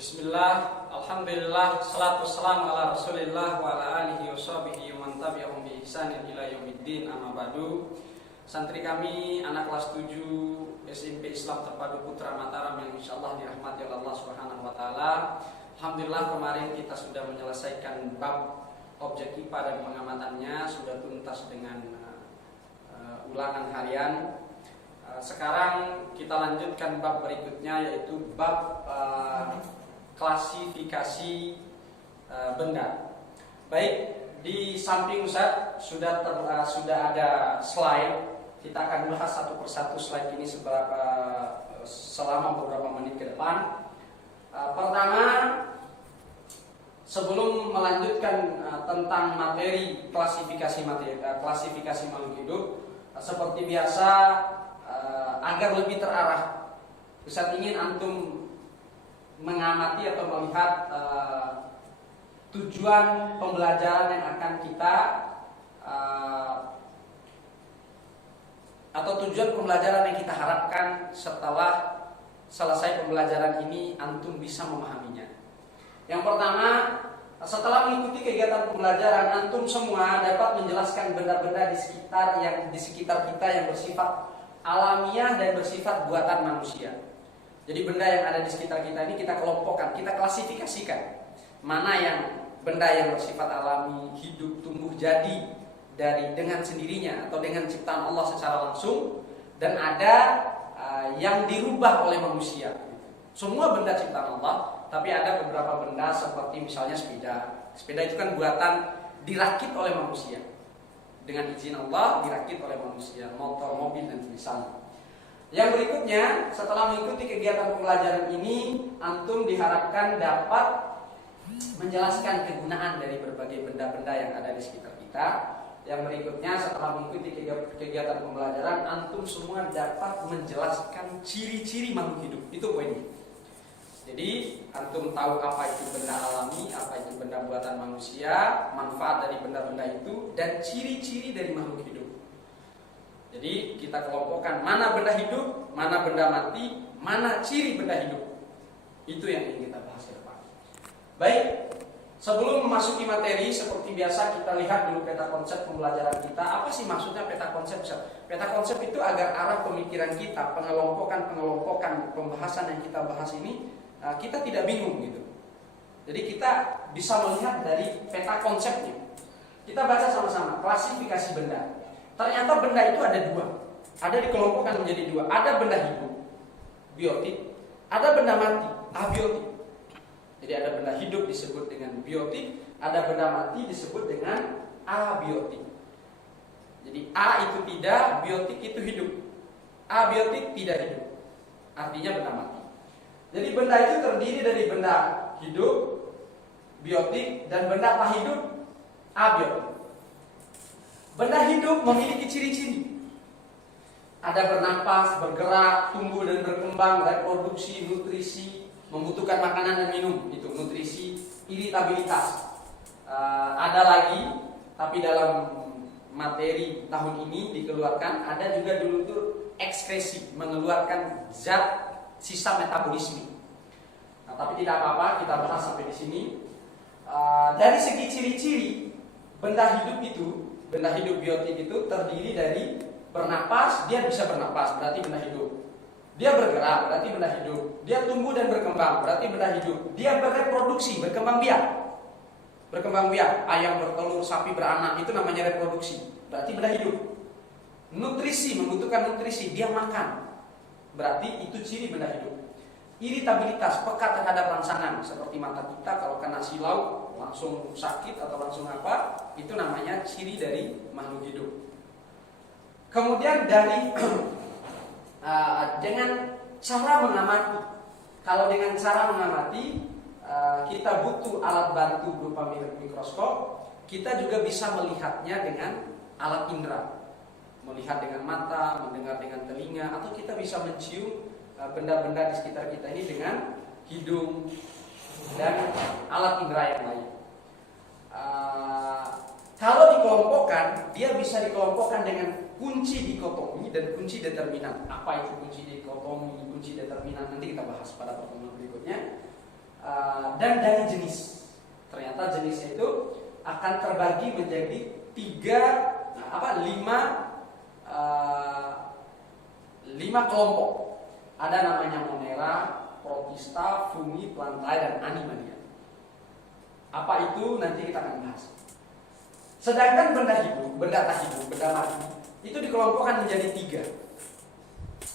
Bismillah, alhamdulillah, salatu wassalamu ala rasulillah wa ala alihi wa sahbihi wa man tabi'ahum bi ihsanin ila yaumiddin, amma ba'du. Santri kami anak kelas 7 SMP Islam Terpadu Putra Mataram yang insyaallah dirahmati oleh Allah Subhanahu wa taala. Alhamdulillah kemarin kita sudah menyelesaikan bab objek IPA dan pengamatannya, sudah tuntas dengan ulangan harian. Sekarang kita lanjutkan bab berikutnya, yaitu bab klasifikasi benda. Baik, di samping Ustaz sudah ada slide. Kita akan bahas satu persatu slide ini selama beberapa menit ke depan. Pertama, sebelum melanjutkan tentang materi klasifikasi makhluk hidup, seperti biasa, agar lebih terarah, Ustaz ingin antum mengamati atau melihat tujuan pembelajaran yang akan kita atau tujuan pembelajaran yang kita harapkan setelah selesai pembelajaran ini antum bisa memahaminya. Yang pertama, setelah mengikuti kegiatan pembelajaran, antum semua dapat menjelaskan benda-benda di sekitar kita yang bersifat alamiah dan bersifat buatan manusia. Jadi benda yang ada di sekitar kita ini kita kelompokkan, kita klasifikasikan. Mana yang benda yang bersifat alami, hidup, tumbuh jadi dengan sendirinya atau dengan ciptaan Allah secara langsung, dan ada yang dirubah oleh manusia. Semua benda ciptaan Allah, tapi ada beberapa benda seperti misalnya sepeda. Sepeda itu kan buatan dirakit oleh manusia. Dengan izin Allah dirakit oleh manusia, motor, mobil dan misalnya. Yang berikutnya, setelah mengikuti kegiatan pembelajaran ini, antum diharapkan dapat menjelaskan kegunaan dari berbagai benda-benda yang ada di sekitar kita. Yang berikutnya, setelah mengikuti kegiatan pembelajaran, antum semua dapat menjelaskan ciri-ciri makhluk hidup. Itu poinnya. Jadi, antum tahu apa itu benda alami, apa itu benda buatan manusia, manfaat dari benda-benda itu, dan ciri-ciri dari makhluk hidup. Jadi kita kelompokkan mana benda hidup, mana benda mati, mana ciri benda hidup. Itu yang ingin kita bahas ke depan. Baik, sebelum memasuki materi, seperti biasa kita lihat dulu peta konsep pembelajaran kita. Apa sih maksudnya peta konsep? Peta konsep itu agar arah pemikiran kita, pengelompokan pembahasan yang kita bahas ini, kita tidak bingung gitu. Jadi kita bisa melihat dari peta konsepnya. Kita baca sama-sama, klasifikasi benda. Ternyata benda itu ada dua, ada dikelompokkan menjadi dua. Ada benda hidup, biotik, ada benda mati, abiotik. Jadi ada benda hidup disebut dengan biotik, ada benda mati disebut dengan abiotik. Jadi A itu tidak, biotik itu hidup. Abiotik tidak hidup, artinya benda mati. Jadi benda itu terdiri dari benda hidup, biotik, dan benda tak hidup, abiotik. Benda hidup memiliki ciri-ciri. Ada bernapas, bergerak, tumbuh dan berkembang, reproduksi, nutrisi, membutuhkan makanan dan minum. Itu nutrisi, iritabilitas. Ada lagi, tapi dalam materi tahun ini dikeluarkan, ada juga dulu tuh ekskresi, mengeluarkan zat sisa metabolisme. Nah, tapi tidak apa-apa, kita bahas sampai di sini. Dari segi ciri-ciri benda hidup itu, benda hidup biotik itu terdiri dari bernapas, dia bisa bernapas, berarti benda hidup. Dia bergerak, berarti benda hidup. Dia tumbuh dan berkembang, berarti benda hidup. Dia bereproduksi, berkembang biak. Berkembang biak, ayam bertelur, sapi beranak, itu namanya reproduksi, berarti benda hidup. Nutrisi, membutuhkan nutrisi, dia makan, berarti itu ciri benda hidup. Iritabilitas, peka terhadap rangsangan, seperti mata kita kalau kena silau langsung sakit atau langsung apa, itu namanya ciri dari makhluk hidup. Kemudian dari dengan cara mengamati. Kalau dengan cara mengamati, kita butuh alat bantu berupa mikroskop. Kita juga bisa melihatnya dengan alat indera, melihat dengan mata, mendengar dengan telinga, atau kita bisa mencium benda-benda di sekitar kita ini dengan hidung dan alat indera yang lain. Kalau dikelompokkan, dia bisa dikelompokkan dengan kunci dikotomi dan kunci determinan. Apa itu kunci dikotomi, kunci determinan, nanti kita bahas pada pertemuan berikutnya. dan dari jenis. Ternyata jenisnya itu akan terbagi menjadi lima kelompok. Ada namanya Monera, Protista, Fungi, Plantae, dan Animalia. Apa itu nanti kita akan bahas. Sedangkan benda hidup, benda tak hidup, benda mati itu dikelompokkan menjadi 3.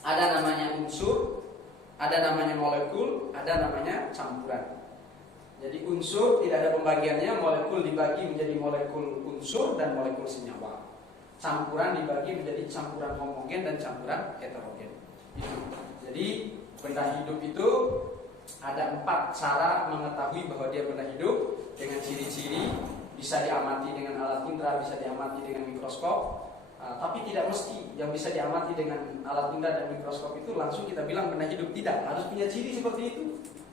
Ada namanya unsur, ada namanya molekul, ada namanya campuran. Jadi unsur tidak ada pembagiannya, molekul dibagi menjadi molekul unsur dan molekul senyawa. Campuran dibagi menjadi campuran homogen dan campuran heterogen. Jadi benda hidup itu ada 4 cara mengetahui bahwa dia benda hidup dengan ciri-ciri. Bisa diamati dengan alat indera, bisa diamati dengan mikroskop, tapi tidak mesti yang bisa diamati dengan alat indera dan mikroskop itu langsung kita bilang benda hidup. Tidak, harus punya ciri seperti itu.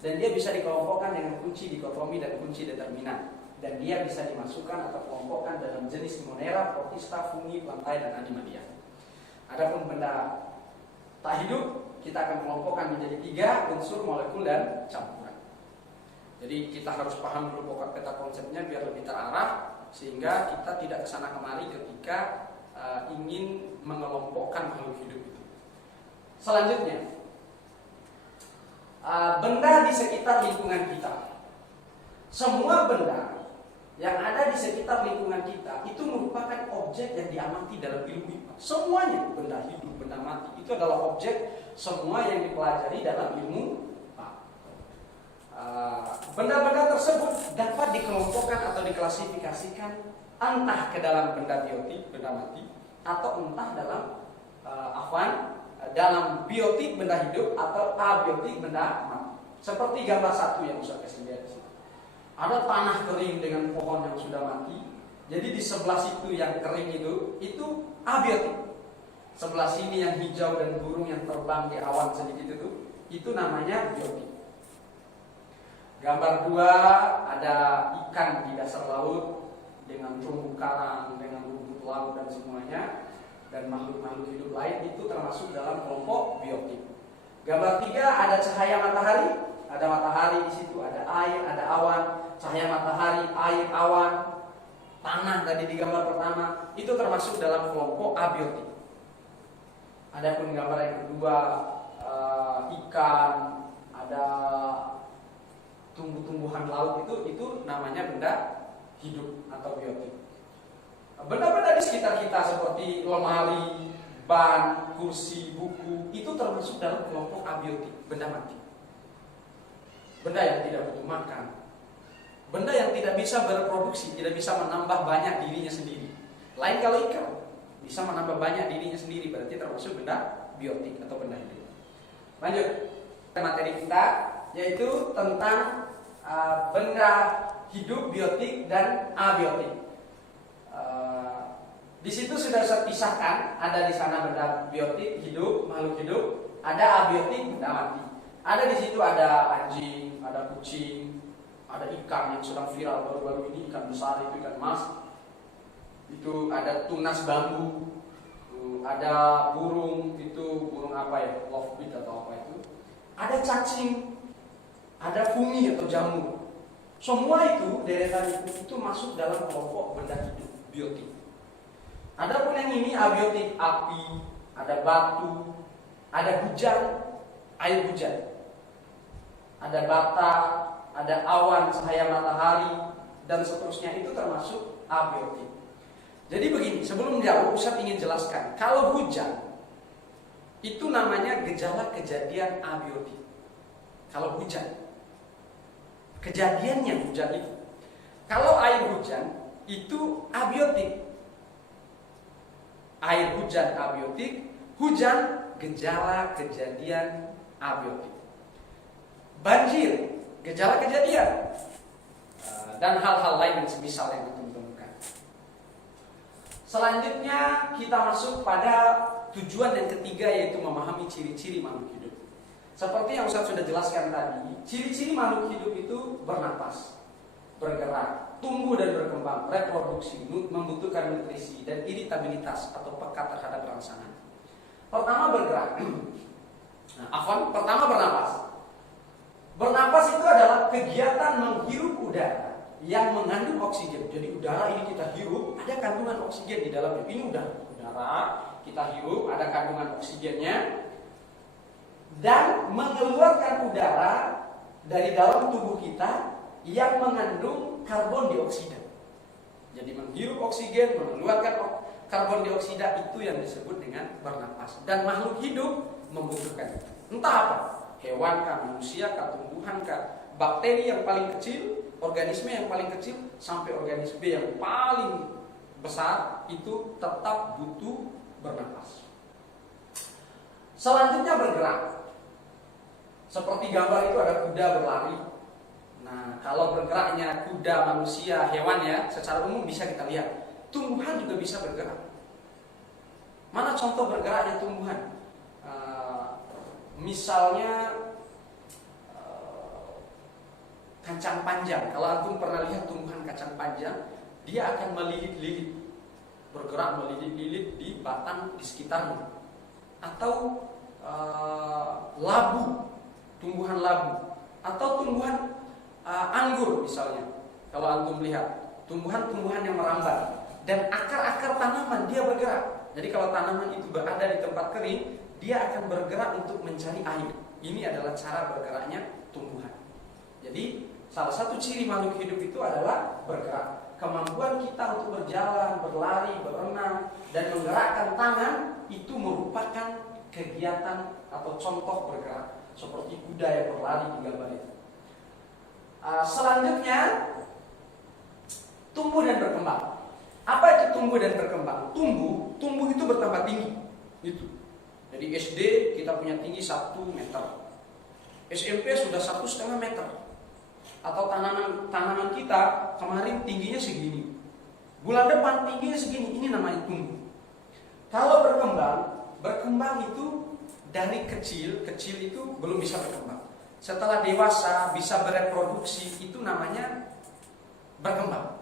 Dan dia bisa dikelompokkan dengan kunci dikotomi dan kunci determinan. Dan dia bisa dimasukkan atau kelompokkan dalam jenis Monera, Protista, Fungi, Plantae, dan Animalia. Adapun benda tak hidup kita akan kelompokkan menjadi 3, unsur, molekul, dan campuran. Jadi kita harus paham dulu pokok peta konsepnya biar lebih terarah, sehingga kita tidak kesana kemari ketika ingin mengelompokkan makhluk hidup itu. Selanjutnya, benda di sekitar lingkungan kita. Semua benda yang ada di sekitar lingkungan kita itu merupakan objek yang diamati dalam ilmu IPA. Semuanya, benda hidup, benda mati, itu adalah objek semua yang dipelajari dalam ilmu. Benda-benda tersebut dapat dikelompokkan atau diklasifikasikan entah ke dalam benda biotik, benda mati, atau entah dalam dalam biotik benda hidup atau abiotik benda mati. Seperti gambar 1 yang Ustaz kasih lihat di sini. Ada tanah kering dengan pohon yang sudah mati. Jadi di sebelah situ yang kering itu abiotik. Sebelah sini yang hijau dan burung yang terbang di awan sedikit itu namanya biotik. Gambar 2 ada ikan di dasar laut dengan terumbu karang, dengan rumput laut dan semuanya, dan makhluk-makhluk hidup lain itu termasuk dalam kelompok biotik. Gambar 3 ada cahaya matahari, ada matahari di situ, ada air, ada awan, cahaya matahari, air, awan, tanah tadi di gambar pertama itu termasuk dalam kelompok abiotik. Adapun gambar yang kedua ikan, ada tumbuh-tumbuhan laut itu namanya benda hidup atau biotik. Benda-benda di sekitar kita seperti lemari, ban, kursi, buku itu termasuk dalam kelompok abiotik, benda mati. Benda yang tidak butuh makan, benda yang tidak bisa berproduksi, tidak bisa menambah banyak dirinya sendiri. Lain kalau ikan bisa menambah banyak dirinya sendiri, berarti termasuk benda biotik atau benda hidup. Lanjut, materi kita yaitu tentang benda hidup, biotik, dan abiotik. Di situ sudah saya pisahkan, ada di sana benda biotik hidup, makhluk hidup, ada abiotik benda mati. Ada di situ ada anjing, ada kucing, ada ikan yang sedang viral baru-baru ini, ikan besar itu ikan mas. Itu ada tunas bambu, ada burung, itu burung apa ya, lovebird atau apa itu. Ada cacing, ada fungi atau jamur. Semua itu deretan itu masuk dalam kelompok benda hidup biotik. Adapun yang ini abiotik, api, ada batu, ada hujan, air hujan, ada bata, ada awan, cahaya matahari, dan seterusnya itu termasuk abiotik. Jadi begini, sebelum jauh Ustaz ingin jelaskan, kalau hujan itu namanya gejala kejadian abiotik. Kalau hujan, kejadiannya hujan itu. Kalau air hujan itu abiotik. Air hujan abiotik, hujan gejala kejadian abiotik. Banjir, gejala kejadian, dan hal-hal lain yang semisal yang ditemukan. Selanjutnya kita masuk pada tujuan yang ketiga, yaitu memahami ciri-ciri makhluk hidup. Seperti yang Ustaz sudah jelaskan tadi, ciri-ciri makhluk hidup itu bernapas, bergerak, tumbuh dan berkembang, reproduksi, membutuhkan nutrisi, dan iritabilitas atau pekat terhadap rangsangan. Pertama bergerak, pertama bernapas. Bernapas itu adalah kegiatan menghirup udara yang mengandung oksigen. Jadi udara ini kita hirup, ada kandungan oksigen di dalamnya. Ini udara kita hirup, ada kandungan oksigennya, dan mengeluarkan udara dari dalam tubuh kita yang mengandung karbon dioksida. Jadi menghirup oksigen, mengeluarkan karbon dioksida, itu yang disebut dengan bernapas. Dan makhluk hidup membutuhkan itu. Entah apa, hewan kah, manusia kah, tumbuhan kah, bakteri yang paling kecil, organisme yang paling kecil, sampai organisme yang paling besar, itu tetap butuh bernapas. Selanjutnya bergerak. Seperti gambar itu ada kuda berlari. Nah, kalau bergeraknya kuda, manusia, hewan ya, secara umum bisa kita lihat. Tumbuhan juga bisa bergerak. Mana contoh bergeraknya tumbuhan? Misalnya kacang panjang. Kalau antum pernah lihat tumbuhan kacang panjang, dia akan melilit-lilit, bergerak melilit-lilit di batang di sekitarnya. Atau labu, tumbuhan labu, atau tumbuhan anggur misalnya. Kalau antum lihat tumbuhan-tumbuhan yang merambat dan akar-akar tanaman dia bergerak. Jadi kalau tanaman itu berada di tempat kering, dia akan bergerak untuk mencari air. Ini adalah cara bergeraknya tumbuhan. Jadi salah satu ciri makhluk hidup itu adalah bergerak. Kemampuan kita untuk berjalan, berlari, berenang, dan menggerakkan tangan itu merupakan kegiatan atau contoh bergerak. Seperti kuda yang berlari di gambar itu. Selanjutnya tumbuh dan berkembang. Apa itu tumbuh dan berkembang? Tumbuh itu bertambah tinggi. Itu. Jadi SD kita punya tinggi 1 meter. SMP sudah 1,5 meter. Atau tanaman kita kemarin tingginya segini. Bulan depan tingginya segini. Ini namanya tumbuh. Kalau berkembang itu dari kecil itu belum bisa berkembang. Setelah dewasa bisa bereproduksi, itu namanya berkembang.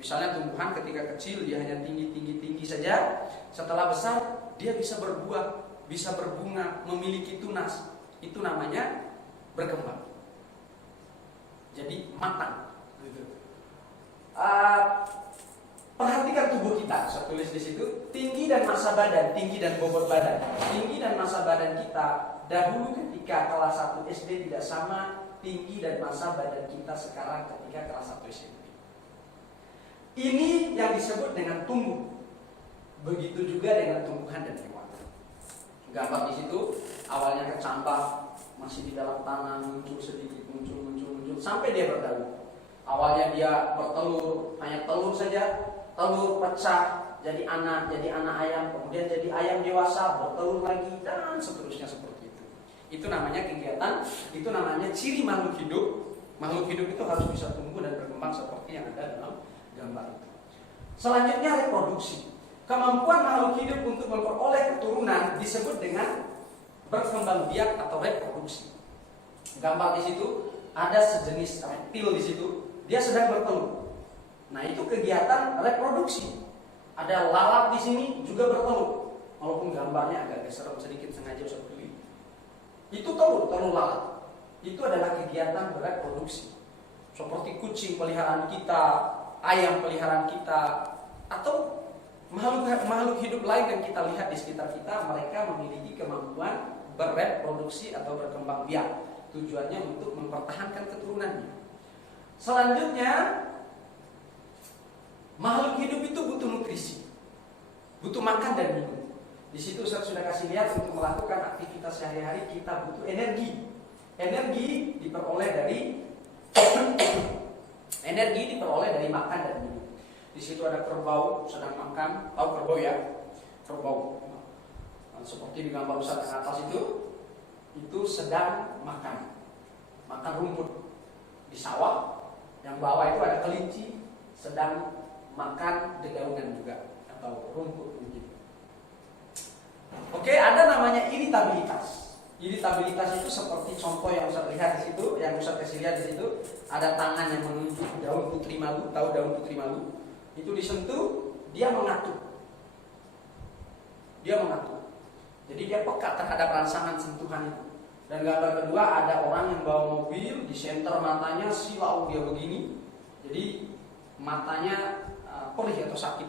Misalnya tumbuhan ketika kecil dia hanya tinggi saja. Setelah besar dia bisa berbuah, bisa berbunga, memiliki tunas. Itu namanya berkembang. Jadi matang. Perhatikan tubuh kita. Saya tulis di situ, tinggi dan massa badan, tinggi dan bobot badan. Tinggi dan massa badan kita dahulu ketika kelas 1 SD tidak sama tinggi dan massa badan kita sekarang ketika kelas 1 SMP. Ini yang disebut dengan tumbuh. Begitu juga dengan tumbuhan dan hewan. Gambar di situ awalnya kecambah, masih di dalam tanah, muncul sedikit, muncul sampai dia berdaun. Awalnya dia bertelur, hanya telur saja, telur pecah jadi anak ayam, kemudian jadi ayam dewasa, bertelur lagi, dan seterusnya seperti itu. Itu namanya kegiatan, itu namanya ciri makhluk hidup. Makhluk hidup itu harus bisa tumbuh dan berkembang seperti yang ada dalam gambar itu. Selanjutnya reproduksi. Kemampuan makhluk hidup untuk memperoleh keturunan disebut dengan berkembang biak atau reproduksi. Gambar di situ ada sejenis reptil di situ, dia sedang bertelur. Nah, itu kegiatan reproduksi. Ada lalat di sini juga bertelur. Walaupun gambarnya agak serem sedikit, sengaja saya pilih. Itu telur lalat. Itu adalah kegiatan bereproduksi. Seperti kucing peliharaan kita, ayam peliharaan kita, atau makhluk hidup lain yang kita lihat di sekitar kita, mereka memiliki kemampuan bereproduksi atau berkembang biak. Tujuannya untuk mempertahankan keturunannya. Selanjutnya, makhluk hidup itu butuh nutrisi, butuh makan dan minum. Di situ saya sudah kasih lihat untuk melakukan aktivitas sehari-hari kita butuh energi. Energi diperoleh dari makan dan minum. Di situ ada kerbau sedang makan, tahu kerbau ya? Kerbau. Seperti di gambar Ustaz yang atas itu sedang makan rumput di sawah. Yang bawah itu ada kelinci sedang makan dedaunan juga atau rumput begitu. Oke, ada namanya iritabilitas. Iritabilitas itu seperti contoh yang Ustaz lihat di situ, yang Ustaz kasih lihat di situ, ada tangan yang menunjuk daun putri malu, tahu daun putri malu? Itu disentuh, dia mengatuk. Jadi dia peka terhadap rangsangan sentuhan itu. Dan gambar kedua ada orang yang bawa mobil, di senter matanya silau dia begini. Jadi matanya perih atau sakit.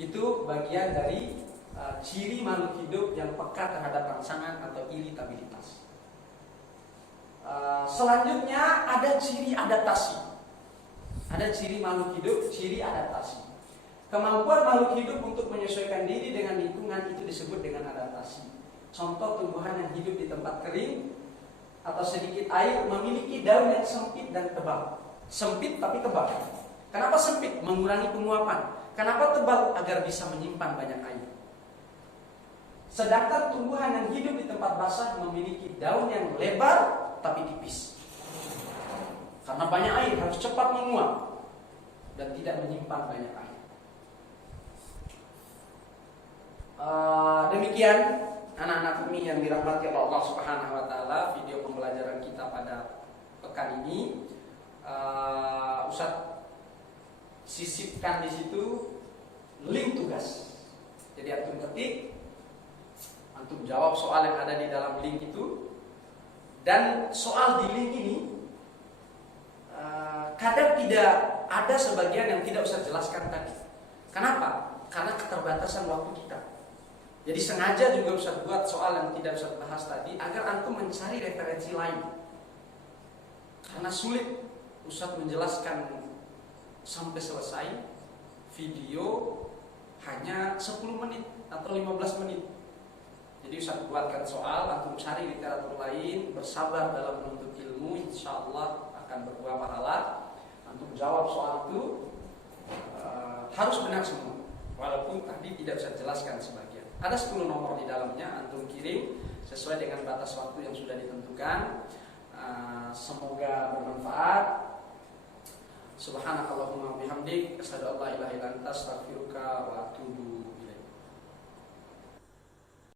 Itu bagian dari ciri makhluk hidup yang peka terhadap rangsangan atau iritabilitas. Selanjutnya ada ciri adaptasi. Ada ciri makhluk hidup, ciri adaptasi. Kemampuan makhluk hidup untuk menyesuaikan diri dengan lingkungan itu disebut dengan adaptasi. Contoh tumbuhan yang hidup di tempat kering atau sedikit air memiliki daun yang sempit dan tebal. Sempit tapi tebal. Kenapa sempit? Mengurangi penguapan. Kenapa tebal? Agar bisa menyimpan banyak air. Sedangkan tumbuhan yang hidup di tempat basah memiliki daun yang lebar tapi tipis. Karena banyak air harus cepat menguap dan tidak menyimpan banyak air. Demikian anak-anak kami yang dirahmati Allah Subhanahu wa taala, video pembelajaran kita pada pekan ini. Ustaz sisipkan di situ link tugas. Jadi antum ketik, antum jawab soal yang ada di dalam link itu. Dan soal di link ini kadang tidak ada sebagian yang tidak usah jelaskan tadi. Kenapa? Karena keterbatasan waktu kita. Jadi sengaja juga Ustaz buat soal yang tidak Ustaz bahas tadi agar antum mencari referensi lain. Karena sulit Ustaz menjelaskan sampai selesai video hanya 10 menit atau 15 menit. Jadi Ustaz buatkan soal, antum cari literatur lain, bersabar dalam menuntut ilmu, insya Allah akan berbuah pahala. Antum jawab soal itu harus benar semua, walaupun tadi tidak bisa jelaskan sebagian. Ada 10 nomor di dalamnya, antum kirim sesuai dengan batas waktu yang sudah ditentukan. Semoga bermanfaat. Subhanakallahumma bihamdik, asyhadu an la ilaha illa anta, astaghfiruka wa atubu